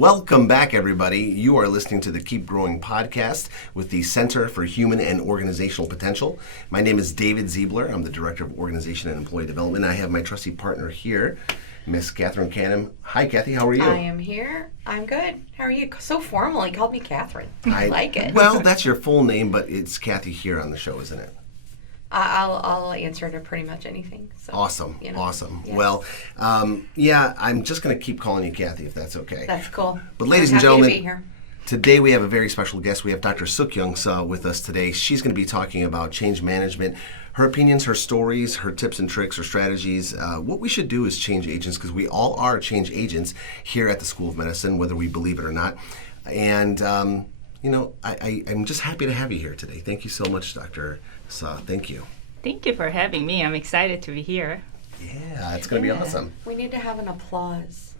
Welcome back, everybody. You are listening to the Keep Growing podcast with the Center for Human and Organizational Potential. My name is David Ziebler. I'm the Director of Organization and Employee Development. I have my trusty partner here, Miss Catherine Canham. Hi, Cathy. How are you? I am here. I'm good. How are you? So formal. You called me Catherine. I like it. Well, that's your full name, but it's Cathy here on the show, isn't it? I'll answer to pretty much anything. So, Awesome. you know, Awesome. yes. Well, I'm just going to keep calling you Cathy, if that's okay. That's cool. But ladies I'm and happy to gentlemen, be here. today we have a very special guest. We have Dr. Sookyung Suh with us today. She's going to be talking about change management, her opinions, her stories, her tips and tricks, her strategies. What we should do as change agents, because we all are change agents here at the School of Medicine, whether we believe it or not. And, I'm just happy to have you here today. Thank you so much, Dr. Suh. Thank you. Thank you for having me. I'm excited to be here. Yeah, it's going to be awesome. We need to have an applause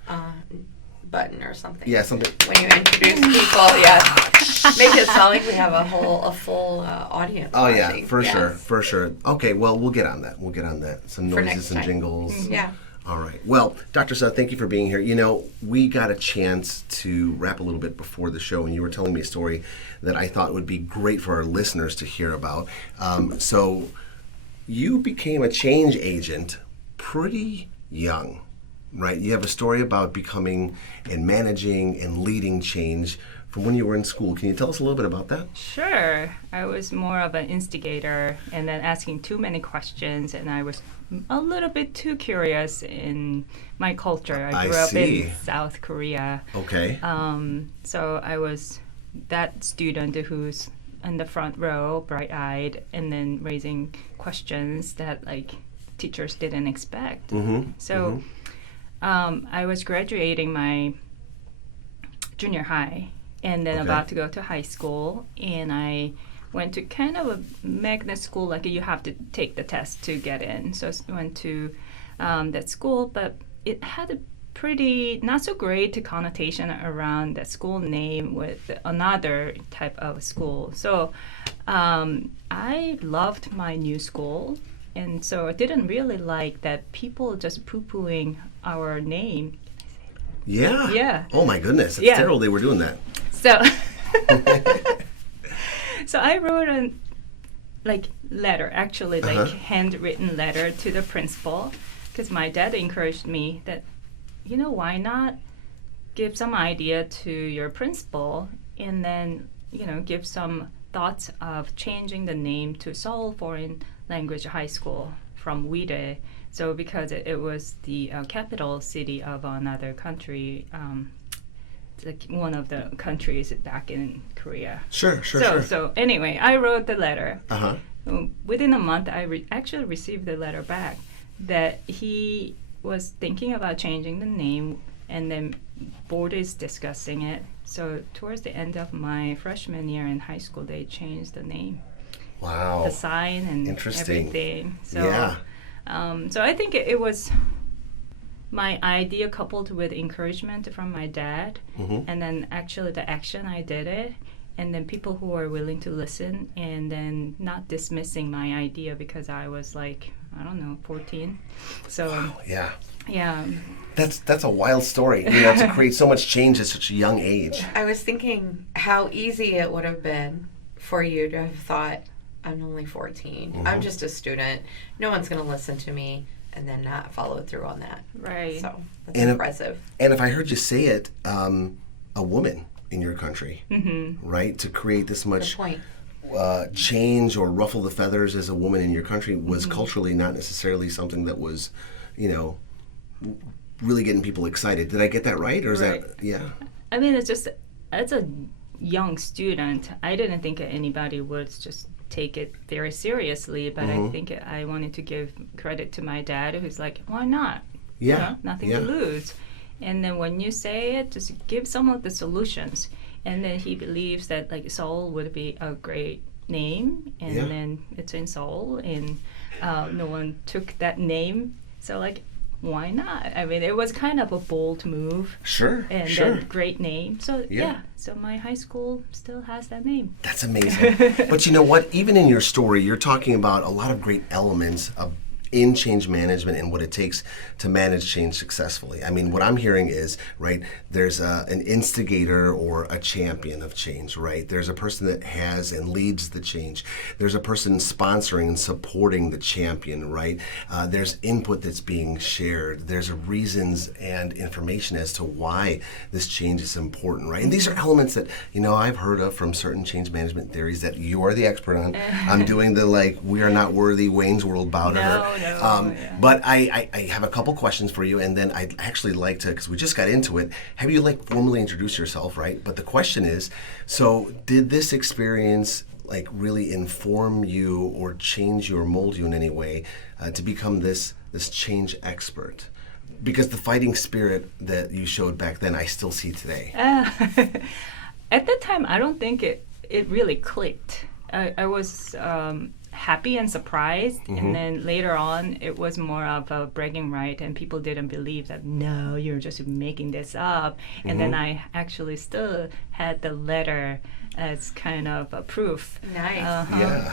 button or something. Yeah, something. When you introduce people, make it sound like we have a full audience. Oh yeah, watching. for Yes. sure. Okay, well we'll get on that. Some For noises next and time. jingles. Yeah. All right. Well, Dr. Suh, thank you for being here. You know, we got a chance to wrap a little bit before the show, and you were telling me a story that I thought would be great for our listeners to hear about. So you became a change agent pretty young, right? You have a story about becoming and managing and leading change from when you were in school. Can you tell us a little bit about that? Sure. I was more of an instigator and then asking too many questions, and I was a little bit too curious in my culture. I grew up in South Korea. Okay. So I was that student who's in the front row, bright-eyed, and then raising questions that teachers didn't expect. So I was graduating my junior high and then about to go to high school, and I went to kind of a magnet school, like you have to take the test to get in. So I went to that school, but it had a pretty not so great connotation around that school name with another type of school. So I loved my new school, and so I didn't really like that people just poo-pooing our name. Yeah. Yeah. Oh my goodness. It's terrible they were doing that. So so I wrote a letter, actually handwritten letter to the principal, because my dad encouraged me that, why not give some idea to your principal and then, give some thoughts of changing the name to Seoul Foreign Language High School from Wide. So because it was the capital city of another country, one of the countries back in Korea. Sure. So anyway, I wrote the letter. Within a month, I actually received the letter back that he was thinking about changing the name, and then board is discussing it. So towards the end of my freshman year in high school, they changed the name. Wow. The sign and everything. So, yeah. So I think it was my idea coupled with encouragement from my dad, and then actually the action I did it, and then people who are willing to listen, and then not dismissing my idea because I was 14. So wow, yeah. Yeah. That's a wild story, to create so much change at such a young age. I was thinking how easy it would have been for you to have thought, I'm only 14. I'm just a student. No one's going to listen to me, and then not follow through on that. Right. So that's impressive. And if I heard you say it, a woman in your country, right, to create this much change or ruffle the feathers as a woman in your country was culturally not necessarily something that was, really getting people excited. Did I get that right? Or is that, yeah? I mean, it's just, as a young student, I didn't think anybody would just take it very seriously, but I think I wanted to give credit to my dad, who's like, why not? Yeah. Nothing to lose. And then when you say it, just give some of the solutions. And then he believes that Seoul would be a great name, and then it's in Seoul, and no one took that name. So why not? I mean, it was kind of a bold move. Sure. And then great name. So so my high school still has that name. That's amazing. But you know what? Even in your story, you're talking about a lot of great elements of in change management and what it takes to manage change successfully. I mean, what I'm hearing is, right, there's an instigator or a champion of change, right? There's a person that has and leads the change. There's a person sponsoring and supporting the champion, right? There's input that's being shared. There's reasons and information as to why this change is important, right? And these are elements that, I've heard of from certain change management theories that you are the expert on. I'm doing the, we are not worthy Wayne's World bout of her. But I have a couple questions for you, and then I'd actually like to, because we just got into it, have you formally introduce yourself, right? But the question is, so did this experience really inform you or change you or mold you in any way to become this change expert? Because the fighting spirit that you showed back then, I still see today. At that time, I don't think it really clicked. I was happy and surprised, and then later on it was more of a bragging right, and people didn't believe that, no, you're just making this up. And then I actually still had the letter as kind of a proof. Nice.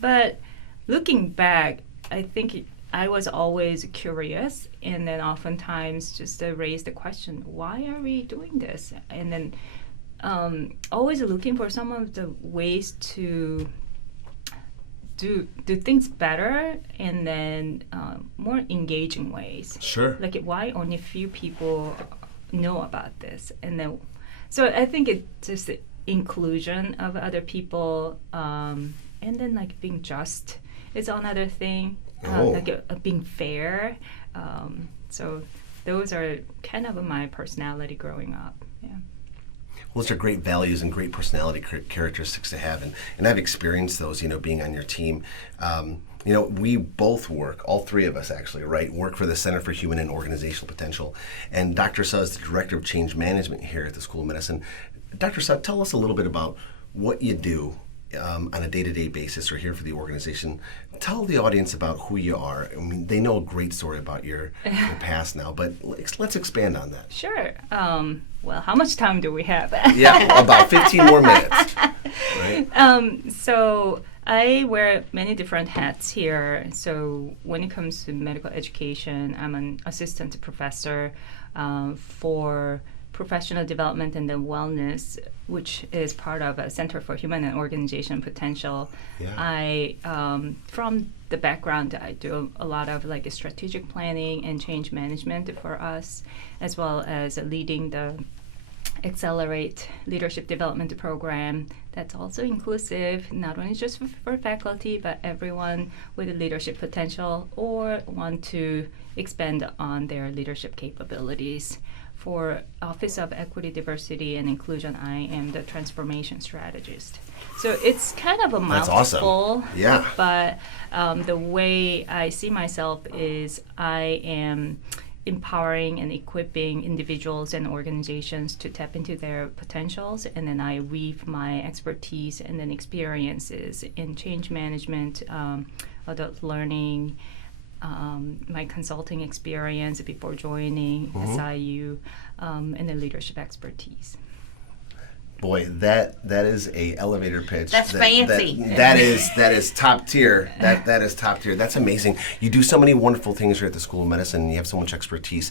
But looking back, I think I was always curious, and then oftentimes just raise the question, why are we doing this? And then always looking for some of the ways to do things better, and then more engaging ways. Sure. Why only few people know about this? And then, so I think it's just the inclusion of other people, and then being just is another thing. Being fair. So those are kind of my personality growing up. Yeah. Well, those are great values and great personality characteristics to have, and I've experienced those, being on your team. We both work, all three of us actually, right, work for the Center for Human and Organizational Potential. And Dr. Suh is the Director of Change Management here at the School of Medicine. Dr. Suh, tell us a little bit about what you do on a day-to-day basis or here for the organization. Tell the audience about who you are. I mean, they know a great story about your past now, but let's expand on that. Sure. Well, how much time do we have? About 15 more minutes. Right? So I wear many different hats here. So when it comes to medical education, I'm an assistant professor for professional development and then wellness, which is part of a Center for Human and Organization Potential. Yeah. I, from the background, I do a lot of strategic planning and change management for us, as well as leading the Accelerate Leadership Development Program. That's also inclusive, not only just for faculty, but everyone with a leadership potential or want to expand on their leadership capabilities. For Office of Equity, Diversity, and Inclusion, I am the transformation strategist. So it's kind of a mouthful. That's awesome. Yeah. But the way I see myself is I am empowering and equipping individuals and organizations to tap into their potentials, and then I weave my expertise and then experiences in change management, adult learning, my consulting experience before joining SIU, and then leadership expertise. Boy, that is a elevator pitch. That's fancy. That is top tier. That is top tier. That's amazing. You do so many wonderful things here at the School of Medicine. You have so much expertise.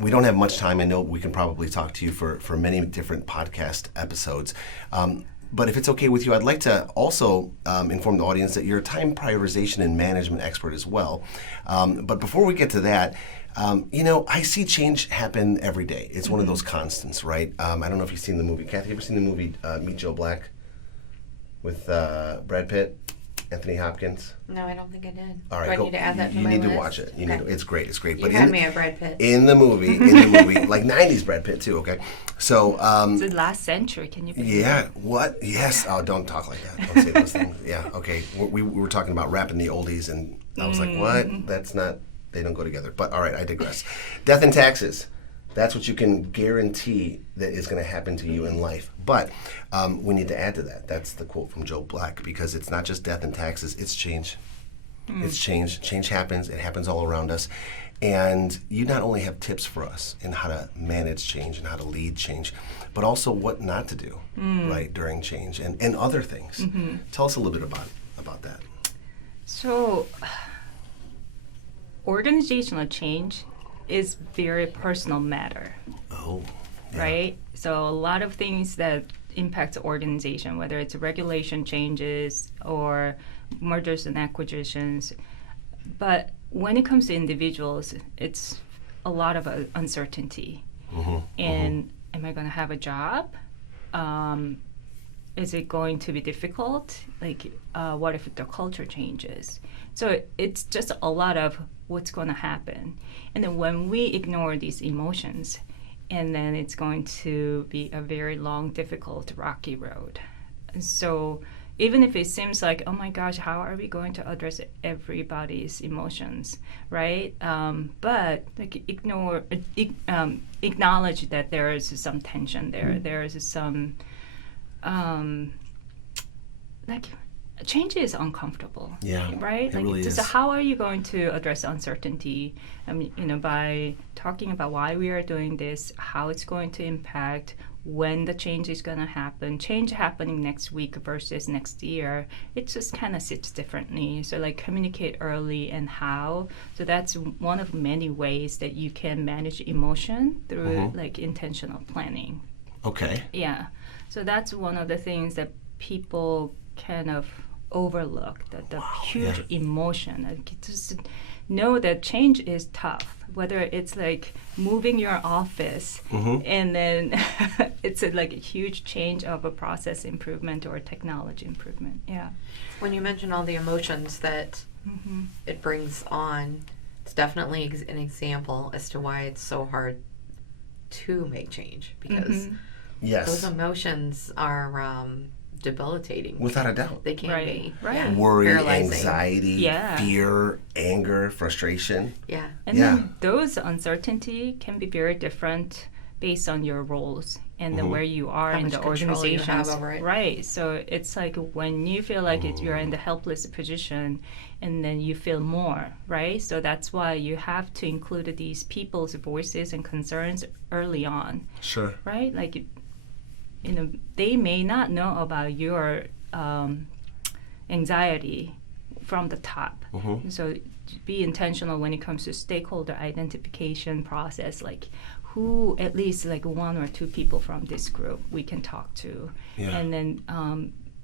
We don't have much time. I know we can probably talk to you for many different podcast episodes. But if it's okay with you, I'd like to also inform the audience that you're a time prioritization and management expert as well. But before we get to that, I see change happen every day. It's one of those constants, right? I don't know if you've seen the movie. Cathy, you ever seen the movie Meet Joe Black with Brad Pitt, Anthony Hopkins? No, I don't think I did. All right, Do I need to add that to my list? You need to watch it. It's great. It's great. You had me at Brad Pitt. In the movie, like 90s Brad Pitt too, okay? So it's the last century, can you believe yeah, that? what? Yes. Oh, don't talk like that. Don't say those things. Yeah, okay. We were talking about rapping the oldies, and I was like, what? That's not, they don't go together. But all right, I digress. Death and taxes. That's what you can guarantee that is going to happen to you in life. But we need to add to that. That's the quote from Joe Black, because it's not just death and taxes, it's change. It's change. Change happens. It happens all around us. And you not only have tips for us in how to manage change and how to lead change, but also what not to do, right, during change and other things. Tell us a little bit about that. So organizational change is very personal matter. Oh. Yeah. Right? So a lot of things that impact the organization, whether it's regulation changes or mergers and acquisitions. But when it comes to individuals, it's a lot of uncertainty. And am I going to have a job? Is it going to be difficult? Like, what if the culture changes? So it's just a lot of what's going to happen. And then when we ignore these emotions, and then it's going to be a very long, difficult, rocky road. And so even if it seems like, oh my gosh, how are we going to address everybody's emotions, right? But like acknowledge that there is some tension there. There is some, like, change is uncomfortable. Yeah, right. it Like, really so is. how are you going to address uncertainty? I mean, by talking about why we are doing this, how it's going to impact, when the change is going to happen. Change happening next week versus next year, it just kind of sits differently. So like communicate early and how. So that's one of many ways that you can manage emotion through like intentional planning. Okay. Yeah. So that's one of the things that people kind of overlook, that the huge emotion. Like, just know that change is tough, whether it's like moving your office and then it's like a huge change of a process improvement or technology improvement. Yeah. When you mention all the emotions that it brings on, it's definitely an example as to why it's so hard to make change, because those emotions are debilitating. Without a doubt. They can be. Right. Yeah. Worry, Paralyzing. anxiety, fear, anger, frustration. Yeah. And then those uncertainty can be very different based on your roles and then where you are How in much the control you organization. have over it. Right. So it's like when you feel like you're in the helpless position, and then you feel more, right? So that's why you have to include these people's voices and concerns early on. Sure. Right? Like, they may not know about your anxiety from the top. So be intentional when it comes to stakeholder identification process, like who, at least like one or two people from this group we can talk to, and then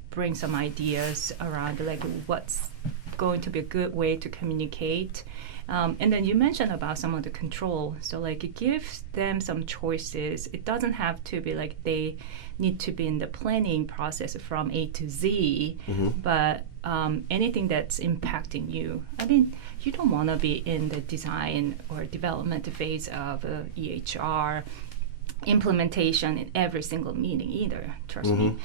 bring some ideas around like what's going to be a good way to communicate. And then you mentioned about some of the control. So like it gives them some choices. It doesn't have to be like they need to be in the planning process from A to Z, but anything that's impacting you. I mean, you don't want to be in the design or development phase of EHR implementation in every single meeting either, trust me.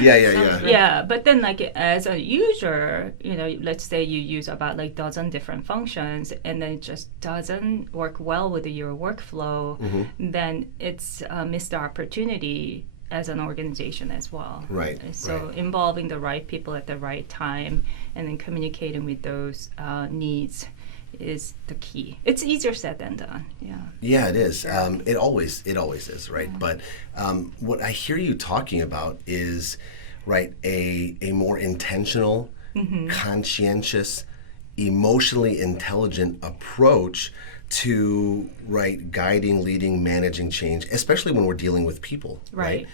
Yeah, but then like as a user, let's say you use about like dozen different functions and then it just doesn't work well with your workflow, then it's a missed opportunity as an organization as well. Right. So involving the right people at the right time and then communicating with those needs is the key. It's easier said than done. Yeah, it is. It always is, right? But what I hear you talking about is, right, a more intentional, conscientious, emotionally intelligent approach to guiding, leading, managing change, especially when we're dealing with people. Right.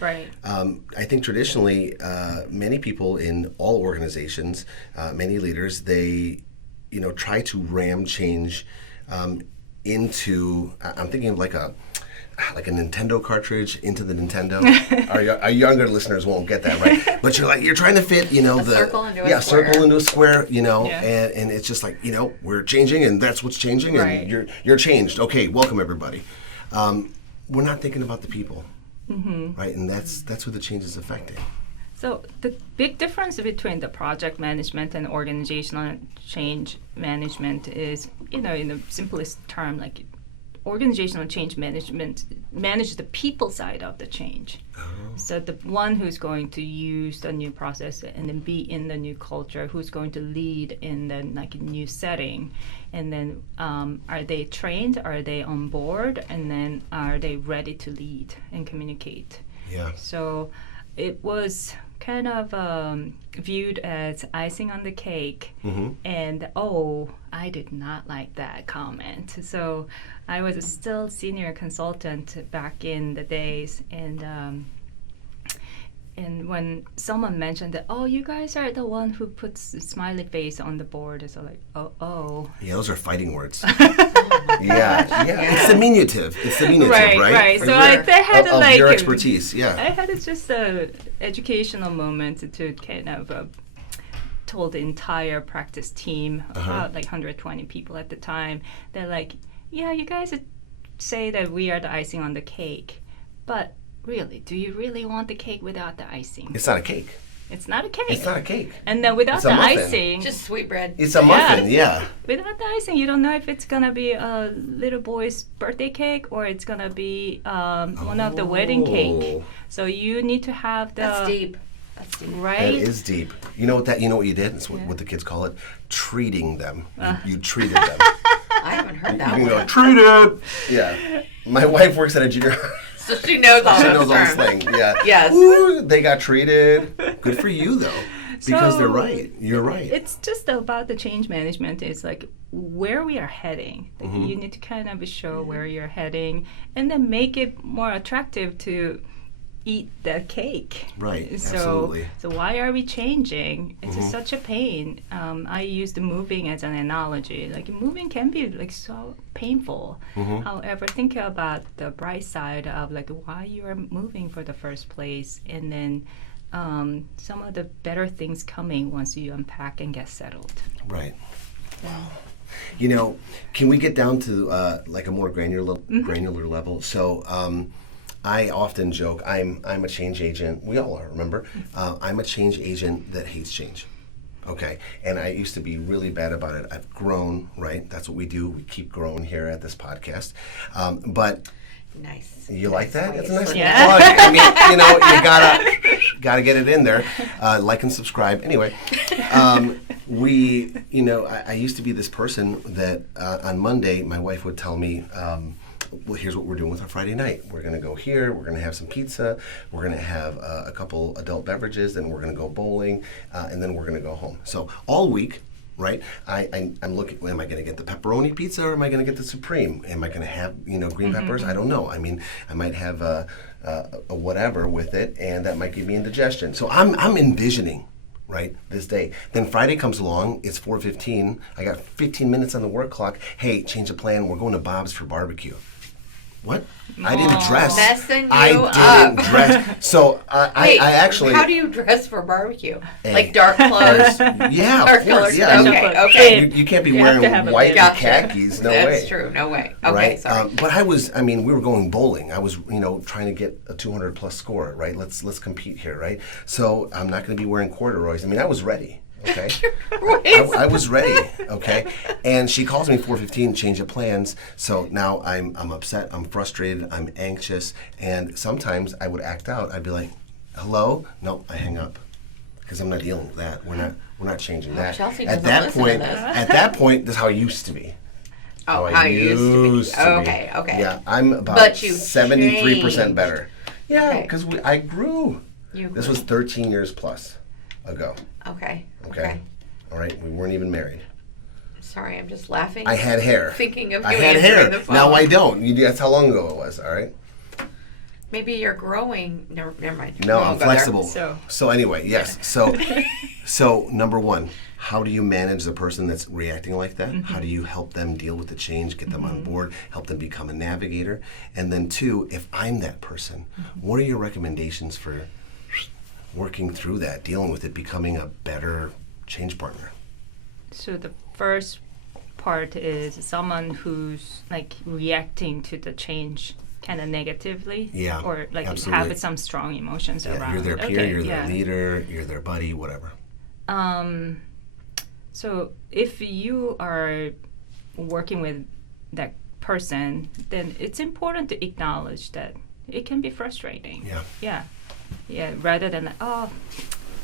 I think traditionally, many people in all organizations, many leaders, they try to ram change into. I'm thinking of like a Nintendo cartridge into the Nintendo. Our younger listeners won't get that, right? But you're trying to fit, the circle into a square. circle into a square, and it's just like, we're changing, and that's what's changing, and you're changed. Okay, welcome everybody. We're not thinking about the people, right? And that's who the change is affecting. So the big difference between the project management and organizational change management is, in the simplest term, like organizational change management manage the people side of the change. So the one who's going to use the new process and then be in the new culture, who's going to lead in the new setting, and then are they trained, are they on board, and then are they ready to lead and communicate? Yeah. So it was kind of viewed as icing on the cake. Mm-hmm. And I did not like that comment. So I was still senior consultant back in the days, and when someone mentioned that, you guys are the one who puts a smiley face on the board, so like, oh. Yeah, those are fighting words. yeah. It's diminutive. Right? Right. So I had to of your expertise. Yeah. I had just a educational moment to kind of told the entire practice team, about like 120 people at the time. They're like, yeah, you guys say that we are the icing on the cake, but really, do you really want the cake without the icing? It's not a cake. It's not a cake. It's not a cake. And then without the icing, just sweetbread. It's a muffin, yeah. Without the icing, you don't know if it's gonna be a little boy's birthday cake or it's gonna be one of the wedding cake. So you need to have the. That's deep. Right? That is deep. You know what you did? It's what the kids call it, treating them. You treated them. I haven't heard that You one. can go, treated! Yeah. My wife works at a junior high. So she knows all She those knows all the terms. slang. Yeah. Yes. Ooh, they got treated. Good for you, though. Because So, they're right. You're right. It's just about the change management. It's like where we are heading. Like you need to kind of show where you're heading and then make it more attractive to eat the cake. Right, So, absolutely. So why are we changing? It's just such a pain. I used moving as an analogy. Like moving can be like so painful. However, think about the bright side of like why you are moving for the first place, and then some of the better things coming once you unpack and get settled. Right. Wow. You know, can we get down to like a more granular level? So, I often joke, I'm a change agent. We all are, remember? I'm a change agent that hates change. Okay, and I used to be really bad about it. I've grown, right? That's what we do. We keep growing here at this podcast. But Nice. you like that? It's a nice plug. Yeah. I mean, you know, you gotta get it in there. Like and subscribe. Anyway, I used to be this person that on Monday my wife would tell me. Well, here's what we're doing with our Friday night. We're going to go here. We're going to have some pizza. We're going to have a couple adult beverages. Then we're going to go bowling. And then we're going to go home. So all week, right, I'm looking, am I going to get the pepperoni pizza or am I going to get the Supreme? Am I going to have, green peppers? I don't know. I mean, I might have a whatever with it, and that might give me indigestion. So I'm envisioning, right, this day. Then Friday comes along, it's 4:15, I got 15 minutes on the work clock. Hey, change the plan, we're going to Bob's for barbecue. What? I didn't dress. Messing you I didn't up. dress. So Wait, I actually. How do you dress for barbecue? Hey. Like dark clothes? Yeah, Dark of course. colors. Yeah, Okay. You can't be You have to have wearing a white bit. and Gotcha. khakis. No way. That's true. No way. Okay, Right. sorry. But we were going bowling. I was, trying to get a 200 plus score. Right. Let's compete here. Right. So I'm not going to be wearing corduroys. I mean, I was ready. Okay. I was ready. Okay. And she calls me 4:15, change of plans. So now I'm upset. I'm frustrated. I'm anxious. And sometimes I would act out. I'd be like, "Hello." No, I hang up because I'm not dealing with that. We're not changing that. Chelsea At doesn't that listen to point, this. at that point, this is how I used to be. Oh, I how you used to be. be. Okay. Yeah, I'm about But you 73% changed. better. Yeah, Okay. because I grew. You This grew. was 13 years plus ago. Okay. Okay. All right, we weren't even married. Sorry, I'm just laughing. I had hair. Thinking of you I had answering hair. the phone. Now I don't. That's how long ago it was. All right. Maybe you're growing. Never mind. No, We won't I'm go there. flexible. So anyway, yes. So number one, how do you manage the person that's reacting like that? How do you help them deal with the change, get them on board, help them become a navigator? And then two, if I'm that person, what are your recommendations for working through that, dealing with it, becoming a better change partner? So the first part is someone who's like reacting to the change kind of negatively, Yeah, or like absolutely. have some strong emotions Yeah, around. you're their peer, Okay, you're yeah. their leader, you're their buddy, whatever. So if you are working with that person, then it's important to acknowledge that it can be frustrating. Yeah. Rather than like,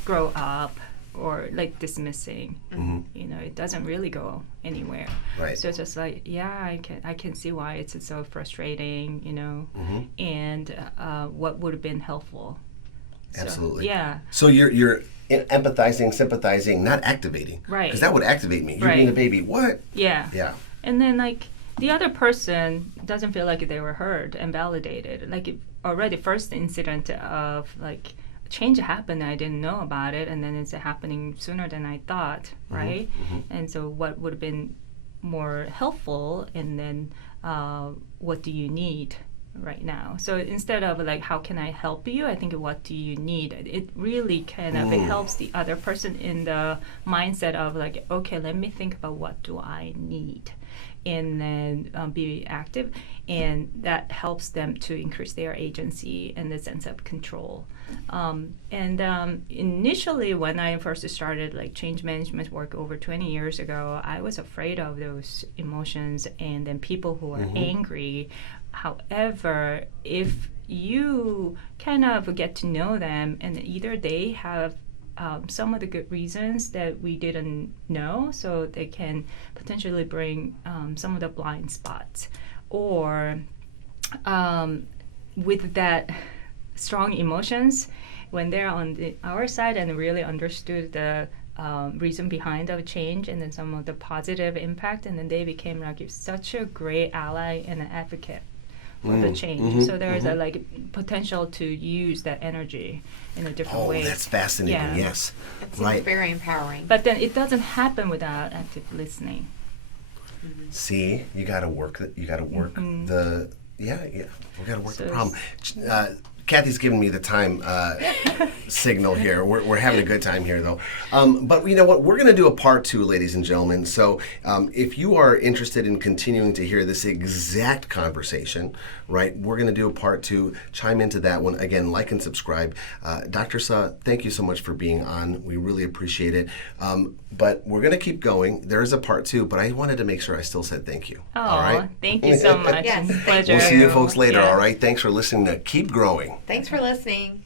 grow up, or like dismissing. It doesn't really go anywhere. Right. So it's just like, I can see why it's so frustrating. And what would have been helpful. So, Absolutely. yeah. So you're empathizing, sympathizing, not activating. Right. Because that would activate me. You're Right. being a baby. What? Yeah. Yeah. And then like the other person doesn't feel like they were heard and validated. Like already first incident of like change happened, I didn't know about it, and then it's happening sooner than I thought, right? And so what would have been more helpful, and then what do you need right now? So instead of like how can I help you, I think what do you need, it really kind of it helps the other person in the mindset of like, okay, let me think about what do I need, and then be active, and that helps them to increase their agency and the sense of control. Initially, when I first started like change management work over 20 years ago, I was afraid of those emotions and then people who are angry. However, if you kind of get to know them, and either they have some of the good reasons that we didn't know, so they can potentially bring some of the blind spots, or with that strong emotions, when they're on our side and really understood the reason behind the change and then some of the positive impact, and then they became like such a great ally and an advocate for the change. So there's a like potential to use that energy in a different way. Oh, that's fascinating. Yeah. Yes. It seems very empowering. But then it doesn't happen without active listening. See, you got to work. You got to work the. Yeah. We got to work the problem. Cathy's giving me the time signal here. We're having a good time here, though. But you know what? We're going to do a part 2, ladies and gentlemen. So if you are interested in continuing to hear this exact conversation, right, we're going to do a part 2. Chime into that one. Again, like and subscribe. Dr. Suh, thank you so much for being on. We really appreciate it. But we're going to keep going. There is a part 2, but I wanted to make sure I still said thank you. Oh, all right? Thank you so much. Yes, It's a thank pleasure. We'll see you folks later, Yeah. all right? Thanks for listening to Keep Growing. Thanks for listening.